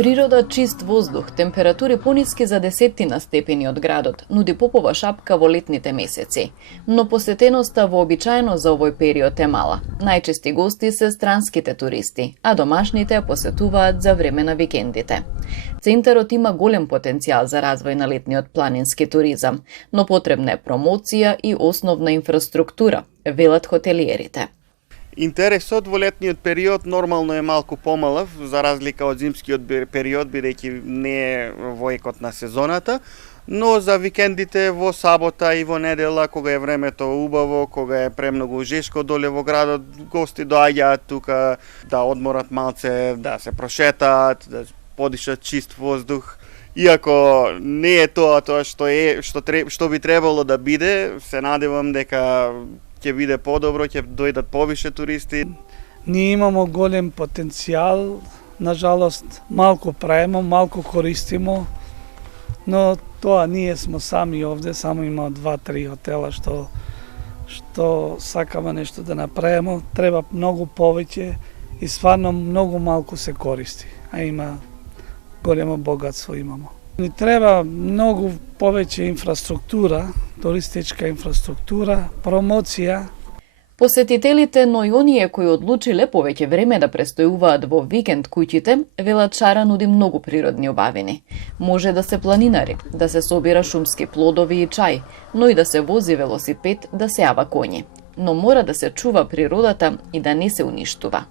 Природа, чист воздух, температури пониски за десеттина степени од градот, нуди попова шапка во летните месеци. Но посетеноста вообичаено за овој период е мала. Најчести гости се странските туристи, а домашните ја посетуваат за време на викендите. Центарот има голем потенцијал за развој на летниот планински туризам, но потребна е промоција и основна инфраструктура, велат хотелиерите. Интересот во летниот период нормално е малку помалав, за разлика од зимскиот период, бидејќи не е во екот на сезоната, но за викендите во сабота и во недела, кога е времето убаво, кога е премногу жешко доле во градот, гости доаѓаат тука да одморат малце, да се прошетаат, да подишат чист воздух. Иако не е тоа што би требало да биде, се надевам дека ќе биде подобро, ќе дојдат повише туристи. Ние имамо голем потенцијал, нажалост малку правимо, малку користимо, но тоа ние сме сами овде, само има 2-3 хотела што сакаме нешто да направиме, треба многу повеќе и стварно многу малку се користи, а има големо богатство имамо. Ни треба многу повеќе инфраструктура, туристичка инфраструктура, промоција. Посетителите, но и оние кои одлучиле повеќе време да престојуваат во викенд куќите, велат Шара нуди многу природни убавини. Може да се планинари, да се собира шумски плодови и чај, но и да се вози велосипед, да се јава коњи. Но мора да се чува природата и да не се уништува.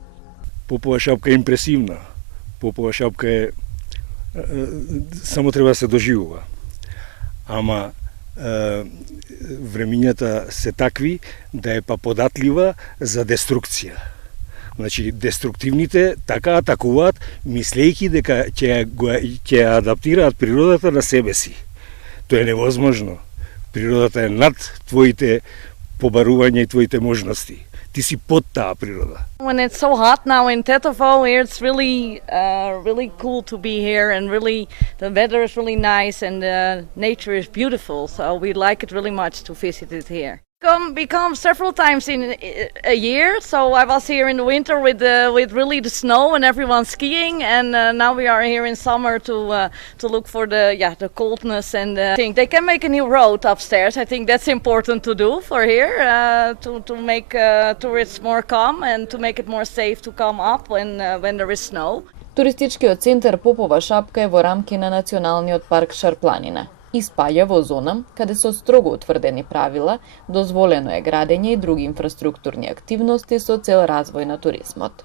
Попова шапка е импресивна. Попова шапка е само треба да се доживува. Ама времињата се такви да е податлива за деструкција. Значи, деструктивните така атакуваат, мислејќи дека ќе адаптираат природата на себе си. Тоа е невозможно. Природата е над твоите побарувања и твоите можности. Ти си под таа природа. When it's so hot now in Tetovo, here it's really cool to be here, and really the weather is really nice and the nature is beautiful. So we like it really much to visit it here. We come several times in a year. So I was here in the winter with really the snow and everyone skiing, and now we are here in summer to look for the coldness, and I think they can make a new road upstairs. I think that's important to do for here to make tourists more calm and to make it more safe to come up when there is snow. Туристичкиот центар Попова шапка е во рамки на Националниот парк Шарпланина и спаѓа во зона каде со строго утврдени правила дозволено е градење и други инфраструктурни активности со цел развој на туризмот.